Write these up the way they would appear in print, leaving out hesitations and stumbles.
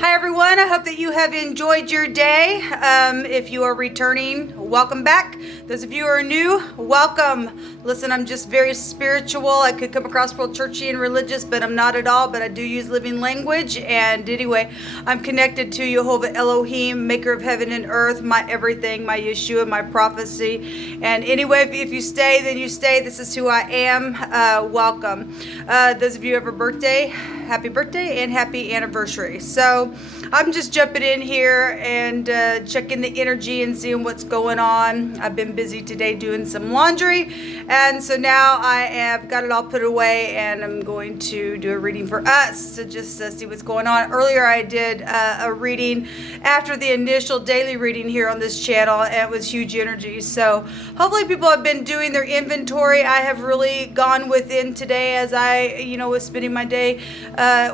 Hi everyone, I hope that you have enjoyed your day. If you are returning, welcome back. Those of you who are new, welcome. Listen, I'm just very spiritual. I could come across real churchy and religious, but I'm not at all, but I do use living language. And anyway, I'm connected to Jehovah Elohim, maker of heaven and earth, my everything, my Yeshua, my prophecy. And anyway, if you stay, then you stay. This is who I am. Welcome. Those of you who have a birthday, happy birthday and happy anniversary. So I'm just jumping in here and checking the energy and seeing what's going on. I've been busy today doing some laundry, and so now I have got it all put away, and I'm going to do a reading for us to just see what's going on. Earlier I did a reading after the initial daily reading here on this channel, and it was huge energy. So hopefully people have been doing their inventory. I have really gone within today as I was spending my day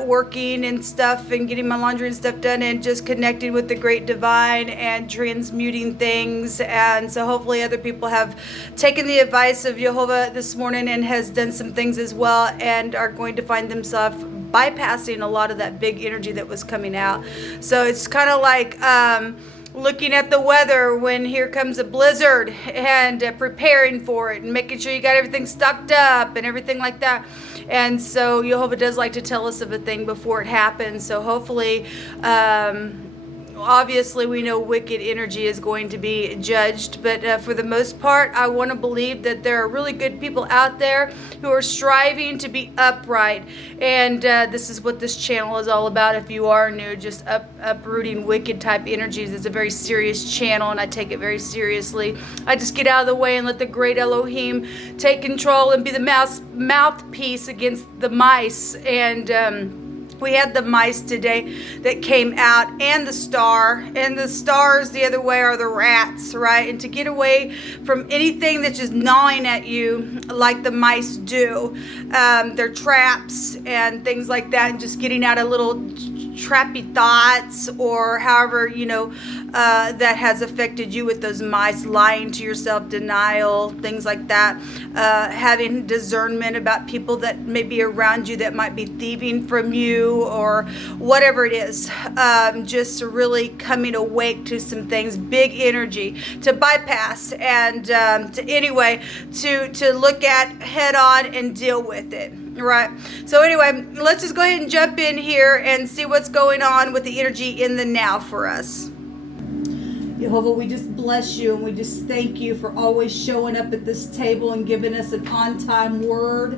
working and stuff and getting my laundry and stuff done and just connecting with the great divine and transmuting things. And so hopefully other people have taken the advice of Jehovah this morning and has done some things as well and are going to find themselves bypassing a lot of that big energy that was coming out. So it's kind of like looking at the weather when here comes a blizzard and preparing for it and making sure you got everything stocked up and everything like that. And so Jehovah does like to tell us of a thing before it happens. So hopefully, obviously we know wicked energy is going to be judged, but for the most part, I want to believe that there are really good people out there who are striving to be upright. And this is what this channel is all about. If you are new, just uprooting wicked type energies. It's a very serious channel, and I take it very seriously. I just get out of the way and let the great Elohim take control and be the mouthpiece against the mice. And we had the mice today that came out, and the star, and the stars the other way are the rats, right? And to get away from anything that's just gnawing at you like the mice do, their traps and things like that, and just getting out of little trappy thoughts or however that has affected you with those mice, lying to yourself, denial, things like that, having discernment about people that may be around you that might be thieving from you or whatever it is, just really coming awake to some things, big energy to bypass and to look at head on and deal with it. Right. So anyway, let's just go ahead and jump in here and see what's going on with the energy in the now for us. Jehovah, we just bless you and we just thank you for always showing up at this table and giving us an on-time word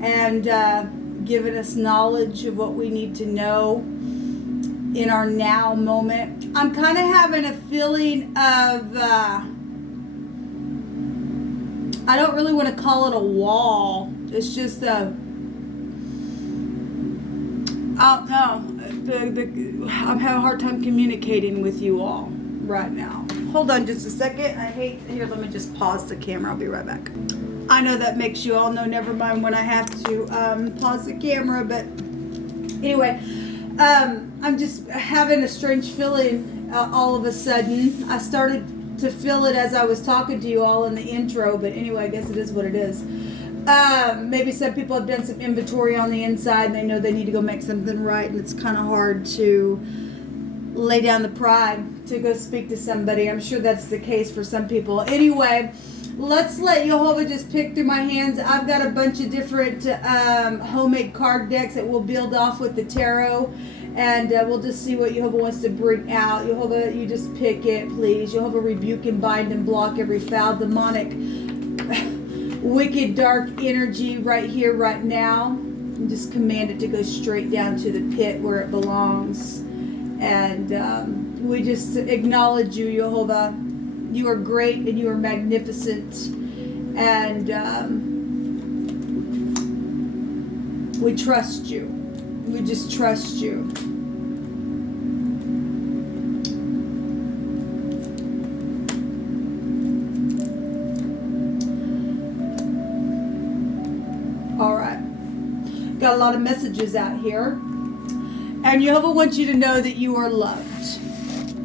and giving us knowledge of what we need to know in our now moment. I'm kind of having a feeling of, I don't really want to call it a wall. It's just I don't know. I'm having a hard time communicating with you all right now. Hold on just a second. Here, let me just pause the camera. I'll be right back. I know that makes you all know, never mind when I have to pause the camera, but anyway, I'm just having a strange feeling all of a sudden. I started to feel it as I was talking to you all in the intro, but anyway, I guess it is what it is. Maybe some people have done some inventory on the inside and they know they need to go make something right, and it's kind of hard to lay down the pride to go speak to somebody. I'm sure that's the case for some people. Anyway, let's let Jehovah just pick through my hands. I've got a bunch of different homemade card decks that we'll build off with the tarot, and we'll just see what Jehovah wants to bring out. Jehovah, you just pick it, please. Jehovah, rebuke and bind and block every foul, demonic, wicked, dark energy right here, right now. And just command it to go straight down to the pit where it belongs. And we just acknowledge you, Jehovah. You are great and you are magnificent. And we trust you. We just trust you. Got a lot of messages out here, and Jehovah wants you to know that you are loved.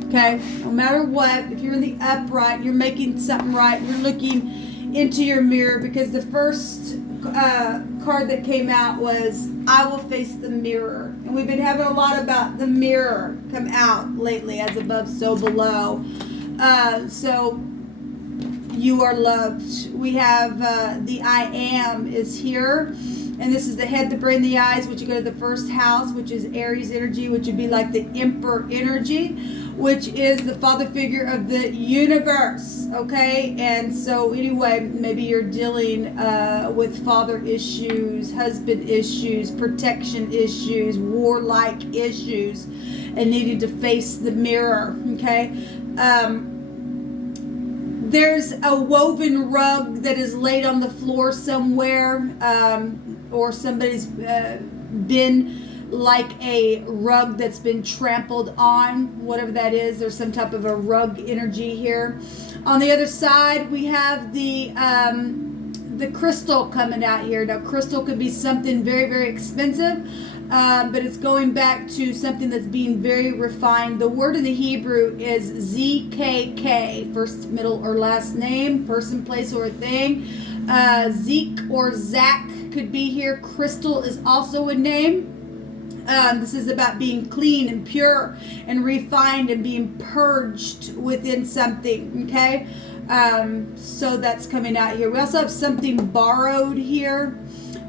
Okay, no matter what, if you're in the upright, you're making something right, you're looking into your mirror, because the first card that came out was I will face the mirror. And we've been having a lot about the mirror come out lately, as above, so below. So you are loved. We have the I am is here. And this is the head, the brain, the eyes, which you go to the first house, which is Aries energy, which would be like the emperor energy, which is the father figure of the universe, okay? And so anyway, maybe you're dealing with father issues, husband issues, protection issues, warlike issues, and needing to face the mirror, okay? There's a woven rug that is laid on the floor somewhere, or somebody's been like a rug that's been trampled on, whatever that is. There's some type of a rug energy here. On the other side, we have the crystal coming out here. Now, crystal could be something very, very expensive, but it's going back to something that's being very refined. The word in the Hebrew is ZKK, first, middle, or last name, person, place, or a thing. Zeke or Zach could be here. Crystal is also a name. This is about being clean and pure and refined and being purged within something, okay? So that's coming out here. We also have something borrowed here,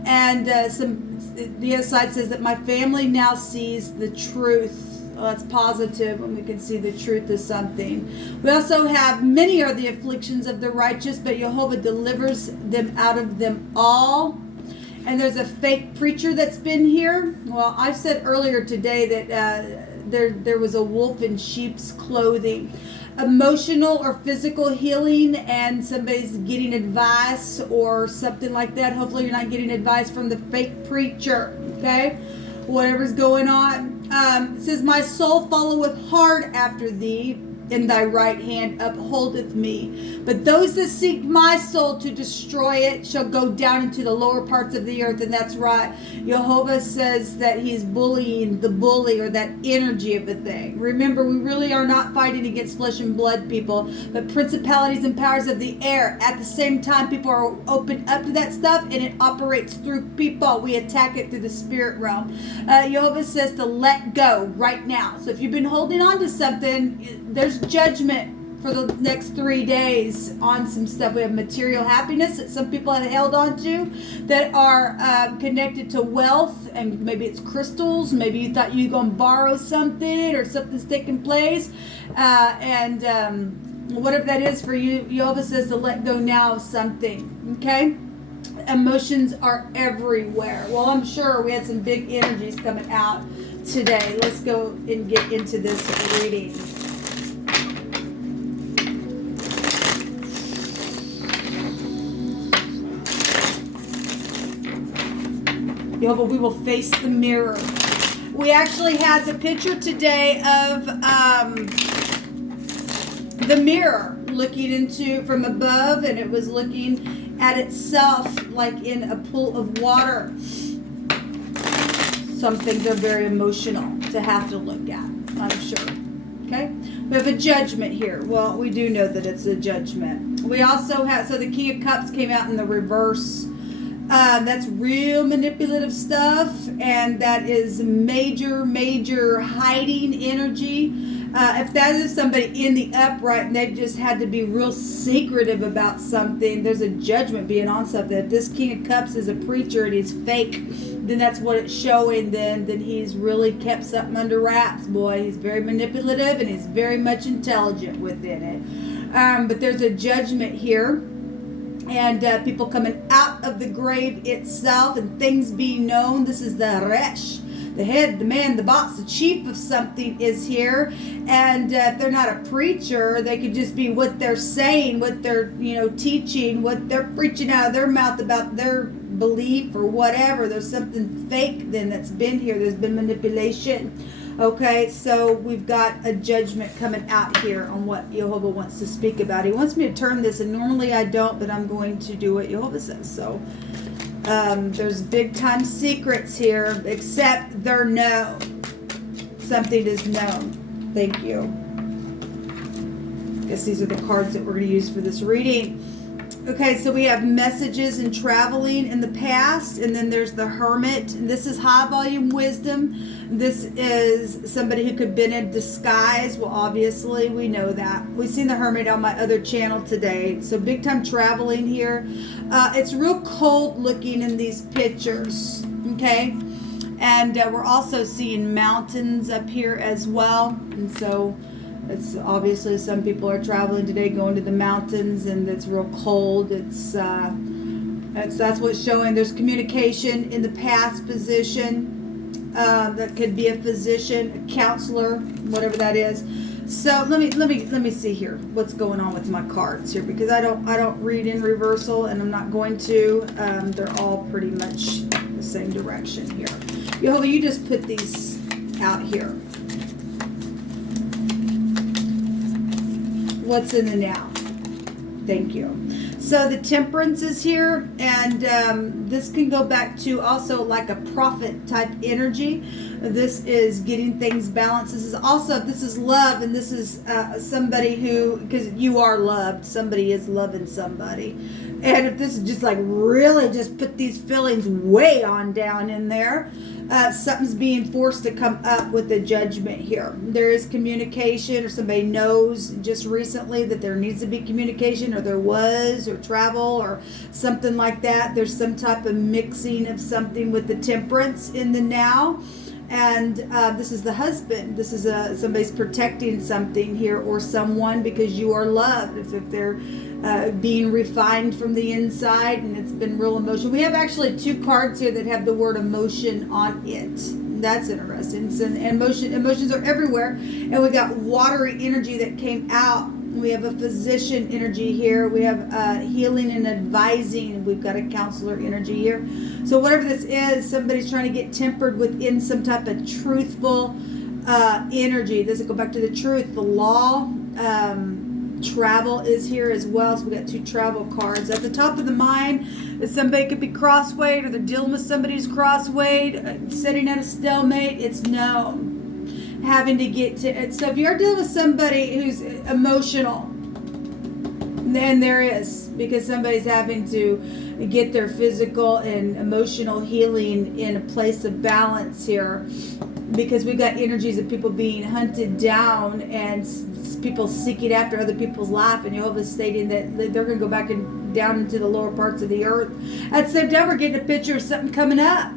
and the other side says that my family now sees the truth. Well, that's positive when we can see the truth of something. We also have many are the afflictions of the righteous, but Jehovah delivers them out of them all. And there's a fake preacher that's been here. Well, I said earlier today that there was a wolf in sheep's clothing. Emotional or physical healing, and somebody's getting advice or something like that. Hopefully you're not getting advice from the fake preacher, okay? Whatever's going on. It says, my soul followeth hard after thee, in thy right hand upholdeth me. But those that seek my soul to destroy it shall go down into the lower parts of the earth. And that's right. Jehovah says that he's bullying the bully, or that energy of the thing. Remember, we really are not fighting against flesh and blood, people, but principalities and powers of the air. At the same time, people are open up to that stuff, and it operates through people. We attack it through the spirit realm. Jehovah says to let go right now. So if you've been holding on to something, there's judgment for the next 3 days on some stuff. We have material happiness that some people have held on to that are connected to wealth, and maybe it's crystals. Maybe you thought you were going to borrow something, or something's taking place, and whatever that is for you, Jehovah says to let go now of something, okay? Emotions are everywhere. Well, I'm sure we had some big energies coming out today. Let's go and get into this reading. Jehovah, we will face the mirror. We actually had the picture today of the mirror looking into from above, and it was looking at itself like in a pool of water. Some things are very emotional to have to look at, I'm sure. Okay? We have a judgment here. Well, we do know that it's a judgment. We also have, so the King of Cups came out in the reverse. That's real manipulative stuff, and that is major hiding energy. If that is somebody in the upright and they've just had to be real secretive about something, there's a judgment being on something. If this King of Cups is a preacher and he's fake, then that's what it's showing. Then he's really kept something under wraps, boy. He's very manipulative, and he's very much intelligent within it. But there's a judgment here. And people coming out of the grave itself, and things being known. This is the Resh, the head, the man, the boss, the chief of something is here. And if they're not a preacher, they could just be what they're saying, what they're teaching, what they're preaching out of their mouth about their belief or whatever. There's something fake then that's been here. There's been manipulation. Okay, so we've got a judgment coming out here on what Jehovah wants to speak about. He wants me to turn this, and normally I don't, but I'm going to do what Jehovah says. So there's big time secrets here, except they're known. Something is known. Thank you. I guess these are the cards that we're going to use for this reading. Okay, so we have messages and traveling in the past, and then there's the Hermit. And this is high volume wisdom. This is somebody who could have been in disguise. Well, obviously, we know that. We've seen the Hermit on my other channel today. So big time traveling here. It's real cold looking in these pictures, okay? And we're also seeing mountains up here as well. And so it's obviously some people are traveling today, going to the mountains, and it's real cold. It's that's what's showing. There's communication in the past position. That could be a physician, a counselor, whatever that is. So let me see here what's going on with my cards here, because I don't read in reversal, and I'm not going to. They're all pretty much the same direction here. Yehovah, you just put these out here. What's in the now? Thank you. So the Temperance is here, and this can go back to also like a prophet type energy. This is getting things balanced. This is love, and this is somebody who, because you are loved, somebody is loving somebody. And if this is just like really just put these feelings way on down in there, something's being forced to come up with a judgment here. There is communication, or somebody knows just recently that there needs to be communication, or there was, or travel, or something like that. There's some type of mixing of something with the Temperance in the now. And this is the husband. This is somebody's protecting something here, or someone, because you are loved. If they're being refined from the inside, and it's been real emotional. We have actually 2 cards here that have the word emotion on it. That's interesting. So, emotions are everywhere. And we got watery energy that came out. We have a physician energy here. We have healing and advising. We've got a counselor energy here. So whatever this is, somebody's trying to get tempered within some type of truthful energy. Does it go back to the truth? The law, travel is here as well. So we got 2 travel cards. At the top of the mind, that somebody could be crosswayed, or they're dealing with somebody who's crosswayed, sitting at a stalemate. It's known. Having to get to it. So if you're dealing with somebody who's emotional, then there is, because somebody's having to get their physical and emotional healing in a place of balance here, because we got energies of people being hunted down and people seeking after other people's life, and Jehovah's stating that they're going to go back and down into the lower parts of the earth. At the same time, we're getting a picture of something coming up.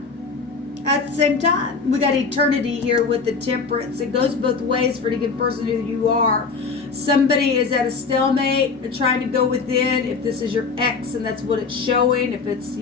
At the same time, we got eternity here with the Temperance. It goes both ways for the good person who you are. Somebody is at a stalemate, trying to go within. If this is your ex, and that's what it's showing. If it's,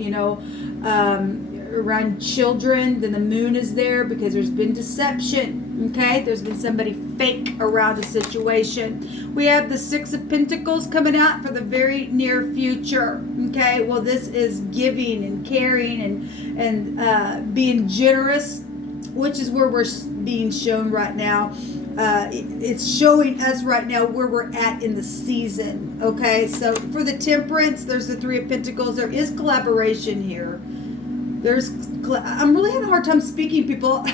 around children, then the moon is there, because there's been deception. Okay, there's been somebody fake around a situation. We have the 6 of Pentacles coming out for the very near future. Okay, well, this is giving and caring and being generous, which is where we're being shown right now. It's showing us right now where we're at in the season. Okay, so for the Temperance, there's the 3 of Pentacles. There is collaboration here. I'm really having a hard time speaking, people.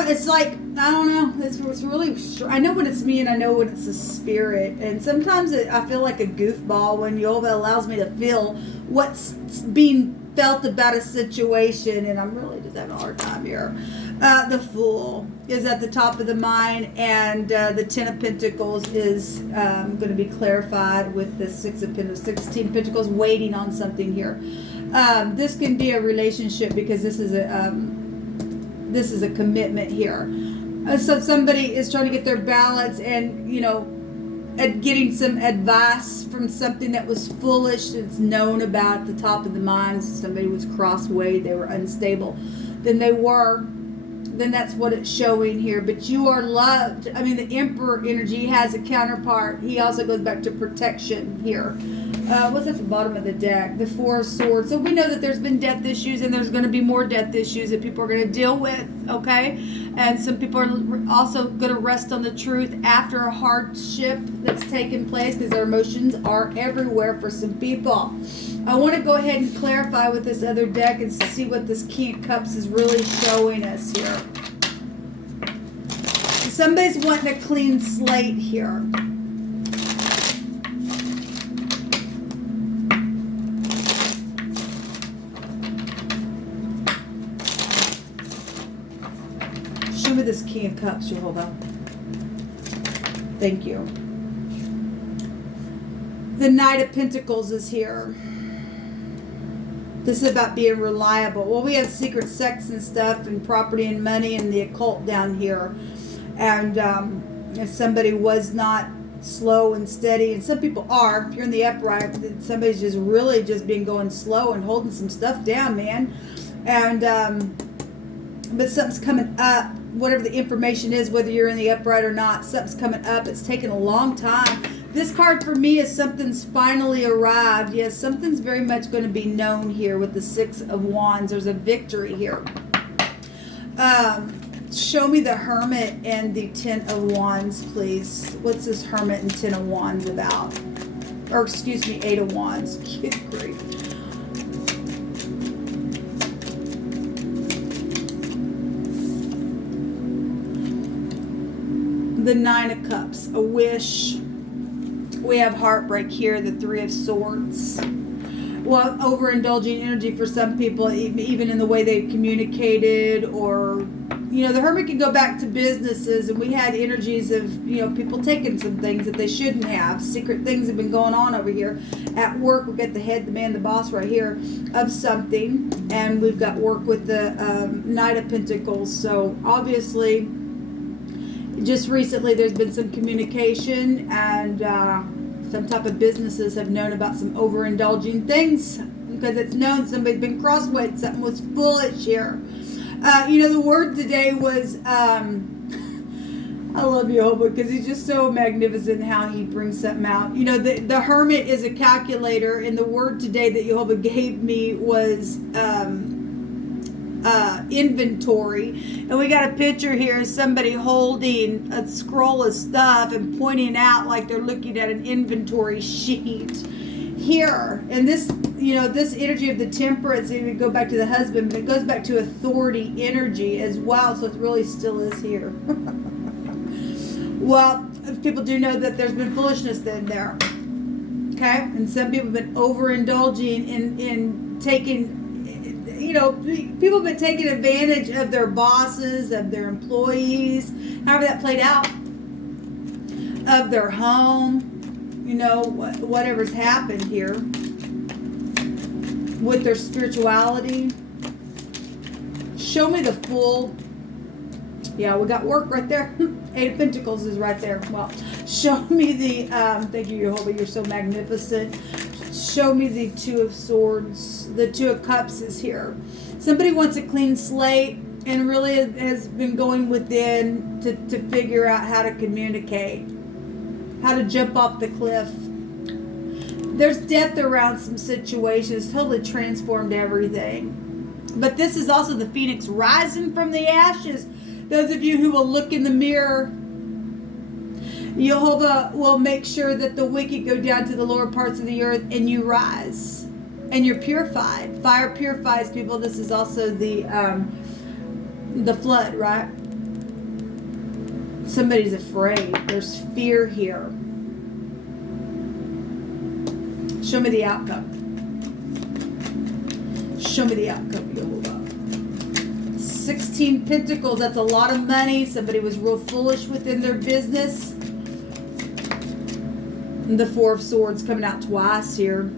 It's really, I know when it's me, and I know when it's a spirit. And sometimes I feel like a goofball when Yehovah allows me to feel what's being felt about a situation. And I'm really just having a hard time here. The Fool is at the top of the mind, and the 10 of Pentacles is going to be clarified with the 6 of Pentacles. 16 Pentacles, waiting on something here. This can be a relationship, because this is a commitment here. So somebody is trying to get their balance, and getting some advice from something that was foolish. That's known about the top of the mind. Somebody was crosswayed, they were unstable. Then that's what it's showing here. But you are loved. I mean, the Emperor energy has a counterpart. He also goes back to protection here. What's at the bottom of the deck? The 4 of Swords. So we know that there's been death issues, and there's going to be more death issues that people are going to deal with, okay? And some people are also going to rest on the truth after a hardship that's taken place, because their emotions are everywhere for some people. I want to go ahead and clarify with this other deck and see what this King of Cups is really showing us here. Somebody's wanting a clean slate here. King of Cups, Jehovah. Thank you. The Knight of Pentacles is here. This is about being reliable. Well, we have secret sex and stuff and property and money and the occult down here. And if somebody was not slow and steady, and some people are, if you're in the upright, somebody's just really just been going slow and holding some stuff down, man. And but something's coming up, whatever the information is, whether you're in the upright or not, something's coming up. It's taken a long time. This card for me is something's finally arrived. Yes, something's very much going to be known here with the Six of Wands. There's a victory here. Show me the Hermit and the Ten of Wands, please. What's this Hermit and Ten of Wands about? Or excuse me, Eight of Wands. Good grief. The Nine of Cups, a wish. We have heartbreak here, the Three of Swords. Well, overindulging energy for some people, even in the way they've communicated, or, you know, the Hermit can go back to businesses, and we had energies of, you know, people taking some things that they shouldn't have. Secret things have been going on over here. At work, we've got the head, the man, the boss right here of something, and we've got work with the Knight of Pentacles. So, obviously, just recently there's been some communication, and some type of businesses have known about some overindulging things because it's known somebody's been crossweight, something was foolish here. You know, the word today was, I love Jehovah because he's just so magnificent how he brings something out. You know, the Hermit is a calculator, and the word today that Jehovah gave me was inventory. And we got a picture here of somebody holding a scroll of stuff and pointing out like they're looking at an inventory sheet here. And this, you know, this energy of the Temperance, it would go back to the husband, but it goes back to authority energy as well. So it really still is here. Well, people do know that there's been foolishness in there. Okay? And some people have been overindulging in taking, you know, people have been taking advantage of their bosses, of their employees, however that played out, of their home, you know, whatever's happened here with their spirituality. Show me the Fool. Yeah, we got work right there. Eight of Pentacles is right there. Well, show me the, thank you, Jehovah, you're so magnificent. Show me the Two of Swords. The Two of Cups is here. Somebody wants a clean slate and really has been going within to figure out how to communicate, how to jump off the cliff. There's death around some situations, totally transformed everything. But this is also the Phoenix rising from the ashes. Those of you who will look in the mirror, Jehovah will make sure that the wicked go down to the lower parts of the earth and you rise. And you're purified. Fire purifies people. This is also the flood, right? Somebody's afraid. There's fear here. Show me the outcome. Show me the outcome, Jehovah. 16 Pentacles. That's a lot of money. Somebody was real foolish within their business. The Four of Swords coming out twice here.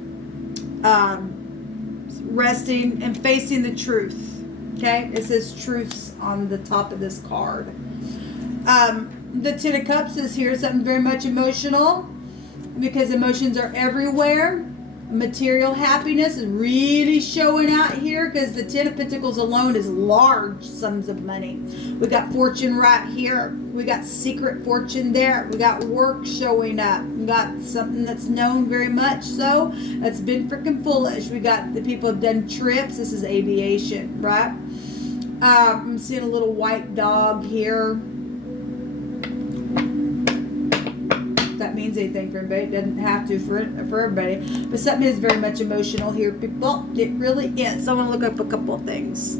Resting and facing the truth. Okay? It says truths on the top of this card. The Ten of Cups is here. Something very much emotional. Because emotions are everywhere. Material happiness is really showing out here because the Ten of Pentacles alone is large sums of money. We got fortune right here. We got secret fortune there. We got work showing up. We got something that's known very much so. That's been freaking foolish. We got the people have done trips. This is aviation, right? I'm seeing a little white dog here. That means anything for everybody. It doesn't have to for everybody. But something is very much emotional here, people. It really is. So I want to look up a couple of things.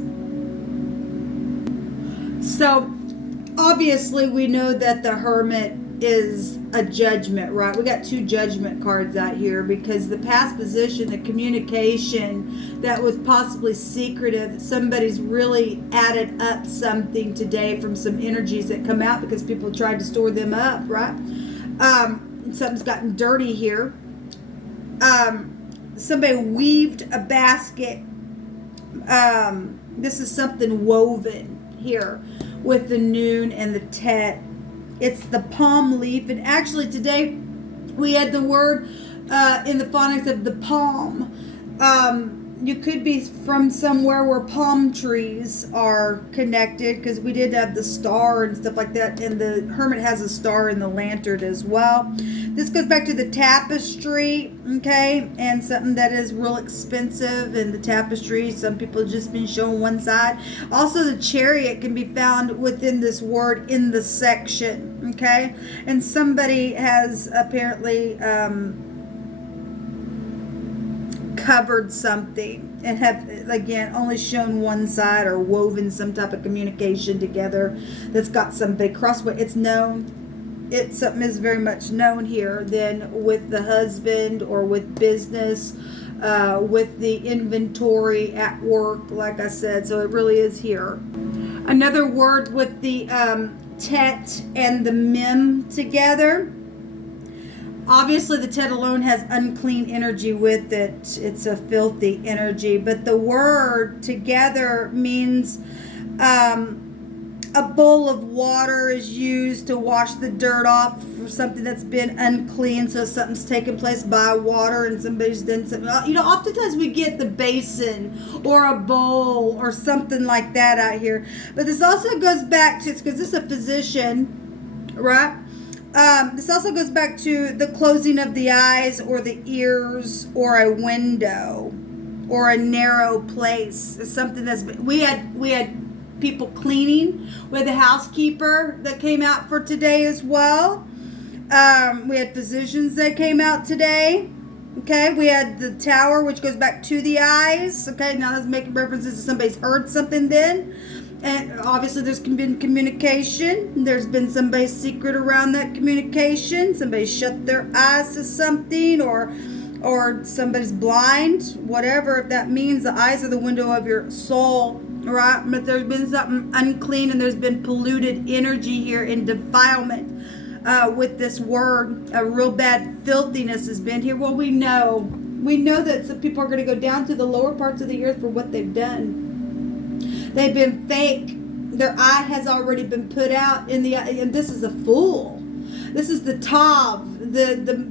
So, obviously, we know that the Hermit is a judgment, right? We got 2 judgment cards out here because the past position, the communication that was possibly secretive, somebody's really added up something today from some energies that come out because people tried to store them up, right? Something's gotten dirty here. Somebody weaved a basket. This is something woven here with the noon and the tet. It's the palm leaf, and actually today we had the word in the phonics of the palm. You could be from somewhere where palm trees are connected, because we did have the star and stuff like that, and the hermit has a star in the lantern as well. This goes back to the tapestry, okay, and something that is real expensive. And the tapestry, some people have just been shown one side. Also, the chariot can be found within this word in the section, okay, and somebody has apparently covered something and have, again, only shown one side or woven some type of communication together that's got some big crossway. It's known. Something is very much known here. Then with the husband or with business, with the inventory at work, like I said. So it really is here. Another word with the tet and the mem together. Obviously, the tet alone has unclean energy with it. It's a filthy energy. But the word together means a bowl of water is used to wash the dirt off for something that's been unclean. So something's taken place by water and somebody's done something. You know, oftentimes we get the basin or a bowl or something like that out here. But this also goes back to, because this is a physician, right? This also goes back to the closing of the eyes or the ears or a window or a narrow place. It's something that's been, we had people cleaning. We had the housekeeper that came out for today as well. We had physicians that came out today. Okay, we had the tower, which goes back to the eyes. Okay, now that's making references to somebody's heard something then. And obviously there's been communication. There's been somebody's secret around that communication. Somebody shut their eyes to something, or somebody's blind, whatever. If that means the eyes are the window of your soul, right? But there's been something unclean and there's been polluted energy here in defilement with this word. A real bad filthiness has been here. Well, we know that some people are going to go down to the lower parts of the earth for what they've done. They've been fake. Their eye has already been put out in the eye. And this is a fool. This is the Tav.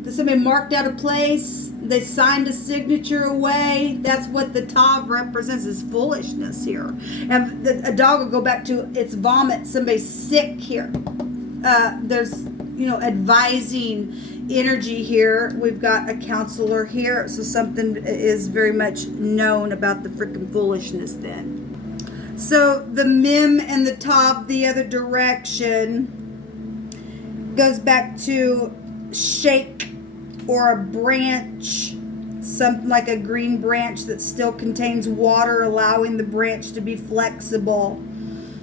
Somebody marked out a place. They signed a signature away. That's what the Tav represents, is foolishness here. And a dog will go back to its vomit. Somebody's sick here. There's, advising energy here. We've got a counselor here. So something is very much known about the freaking foolishness then. So the mem and the Tav, the other direction, goes back to shake or a branch, something like a green branch that still contains water, allowing the branch to be flexible.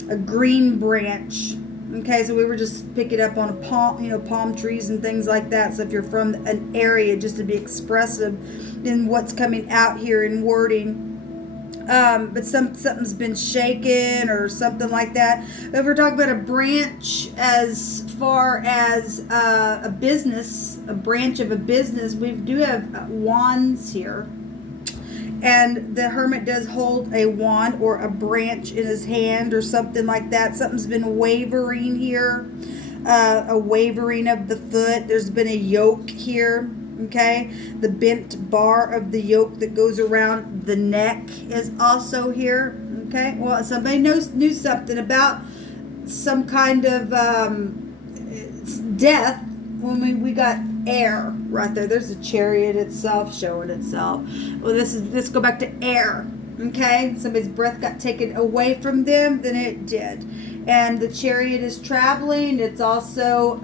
A green branch. Okay, so we were just picking up on a palm trees and things like that. So if you're from an area, just to be expressive in what's coming out here in wording. But something's been shaken or something like that. If we're talking about a branch as far as a business, a branch of a business, we do have wands here. And the hermit does hold a wand or a branch in his hand or something like that. Something's been wavering here, a wavering of the foot. There's been a yoke here. Okay, the bent bar of the yoke that goes around the neck is also here. Okay, well, somebody knew something about some kind of death when we got air right there. There's the chariot itself showing itself. Well, let's go back to air. Okay, somebody's breath got taken away from them, then it did. And the chariot is traveling. It's also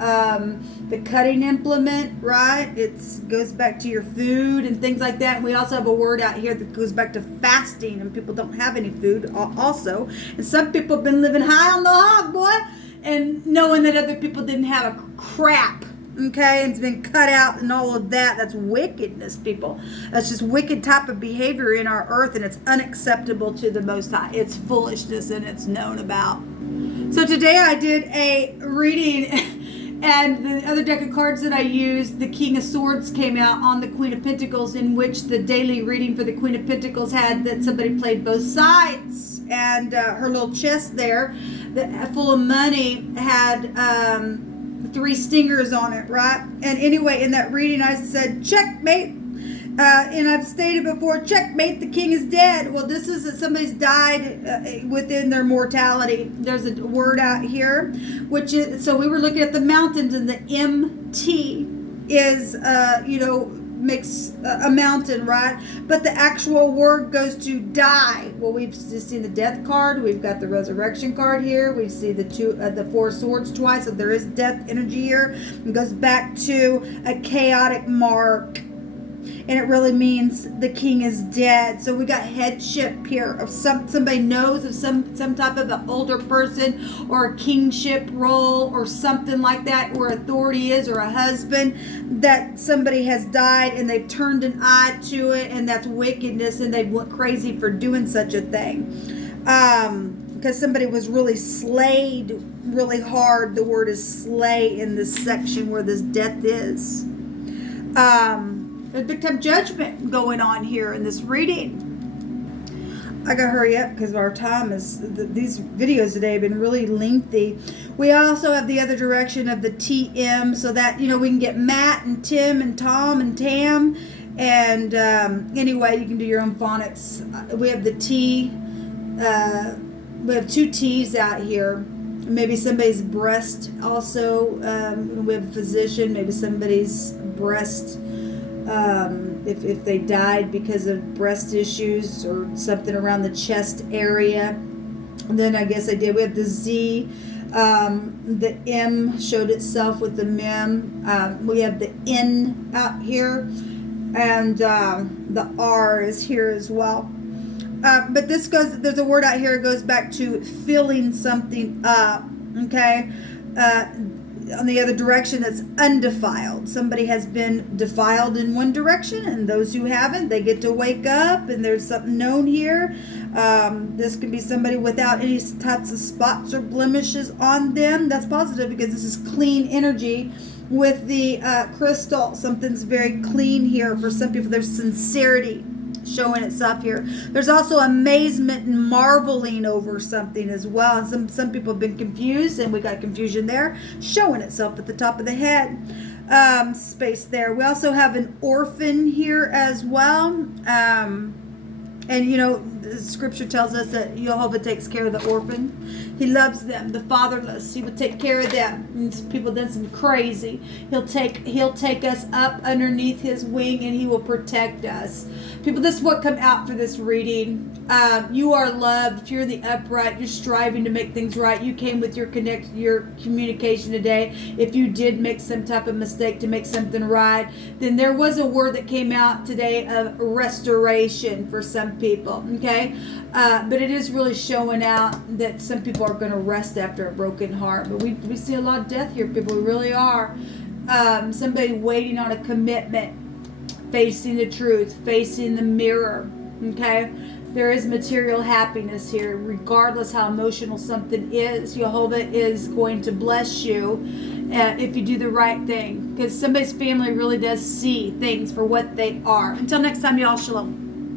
the cutting implement, right? It goes back to your food and things like that. And we also have a word out here that goes back to fasting, and people don't have any food also. And some people have been living high on the hog, boy. and knowing that other people didn't have a crap. Okay, it's been cut out and all of that. That's wickedness, people. That's just wicked type of behavior in our earth, and it's unacceptable to the Most High. It's foolishness, and it's known about. So today I did a reading, and the other deck of cards that I used, the King of Swords came out on the Queen of Pentacles, in which the daily reading for the Queen of Pentacles had that somebody played both sides, and her little chest there, full of money, had 3 stingers on it, right? And anyway, in that reading, I said, checkmate. And I've stated before, checkmate, the king is dead. Well, this is that somebody's died within their mortality. There's a word out here, which is, so we were looking at the mountains, and the MT is, makes a mountain, right? But the actual word goes to die. Well, we've just seen the death card. We've got the resurrection card here. We see the 4 swords twice. So there is death energy here. It goes back to a chaotic mark. And it really means the king is dead. So we got headship here of somebody knows of some type of an older person, or a kingship role, or something like that, where authority is, or a husband, that somebody has died and they've turned an eye to it, and that's wickedness, and they went crazy for doing such a thing. Because somebody was really slayed really hard. The word is slay in this section where this death is. There's big time judgment going on here in this reading. I gotta hurry up because our time is, these videos today have been really lengthy. We also have the other direction of the TM, so that, we can get Matt and Tim and Tom and Tam. And anyway, you can do your own phonics. We have the T. We have 2 T's out here. Maybe somebody's breast also. We have a physician. Maybe somebody's breast. If they died because of breast issues or something around the chest area. And then I guess I did. We have the Z. The M showed itself with the mem. We have the N out here. And the R is here as well. But there's a word out here that goes back to filling something up. Okay. On the other direction, that's undefiled. Somebody has been defiled in one direction, and those who haven't, they get to wake up, and there's something known here. This can be somebody without any types of spots or blemishes on them. That's positive, because this is clean energy with the crystal. Something's very clean here for some people. There's sincerity showing itself here. There's also amazement and marveling over something as well. And some people have been confused, and we got confusion there showing itself at the top of the head space there. We also have an orphan here as well. And the scripture tells us that Jehovah takes care of the orphan. He loves them, the fatherless. He will take care of them. And people done some crazy. He'll take us up underneath his wing, and he will protect us. People, this is what come out for this reading. You are loved. If you're in the upright, you're striving to make things right. You came with your communication today. If you did make some type of mistake to make something right, then there was a word that came out today of restoration for some people. Okay, but it is really showing out that some people are going to rest after a broken heart. But we see a lot of death here, people. We really are. Somebody waiting on a commitment, facing the truth, facing the mirror. Okay, there is material happiness here, regardless how emotional something is. Jehovah is going to bless you if you do the right thing, because somebody's family really does see things for what they are. Until next time, y'all, shalom.